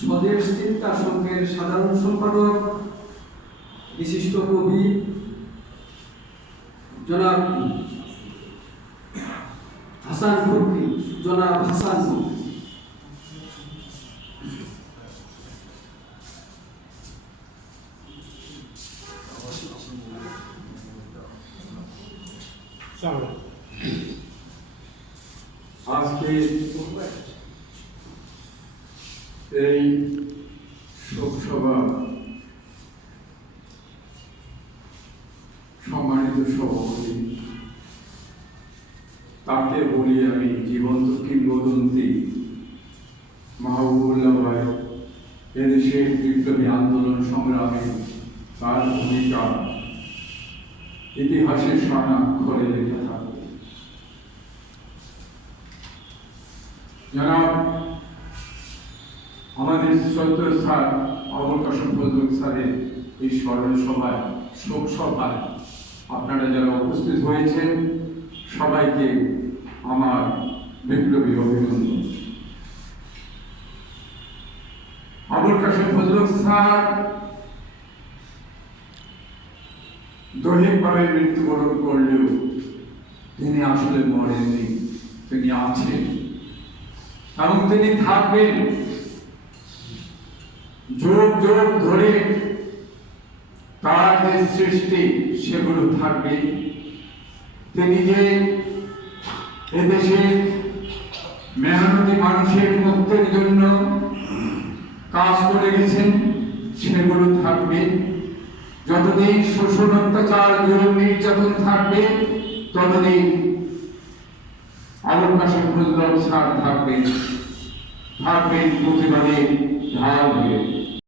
স্বদেশ চিন্তা সংঘের সাধারণ সম্পাদক বিশিষ্ট কবি জনাব হাসান ফকরি, জনাব হাসান ফকরি। আজকে এই শোকসভা সম্মানিত সভাপতি, তাকে বলি আমি জীবন্ত কিংবদন্তি মাহবুবুল্লাহ ভাই। এদেশের বিপ্লবী আন্দোলন সংগ্রামে তার ভূমিকা ইতিহাসের স্বর্ণাক্ষরে লেখা থাকবে। জনাব আমাদের শ্রদ্ধেয় স্যার আবুল কাশেম ফজলুল স্যারের এই স্মরণ সভায়, শোক সভায় আপনারা যারা উপস্থিত হয়েছেন সবাইকে আমার বিপ্লবী অভিনন্দন। আবুল কাশেম ফজলুল স্যার দৈহিকভাবে মৃত্যুবরণ করলেও তিনি আসলে মরেননি, তিনি আছেন এবং তিনি থাকবেন যুগ যুগ ধরে। তার যে সৃষ্টি সেগুলো থাকবে। তিনি যে এদেশের মেহনতি মানুষের মুক্তির জন্য কাজ করে গেছেন সেগুলো থাকবে। যতদিন শোষণ, অত্যাচার, জুলুম, নির্যাতন থাকবে ততদিন আবুল কাশেম ফজলুল স্যার থাকবেন প্রতিবাদে ঢাল হয়ে।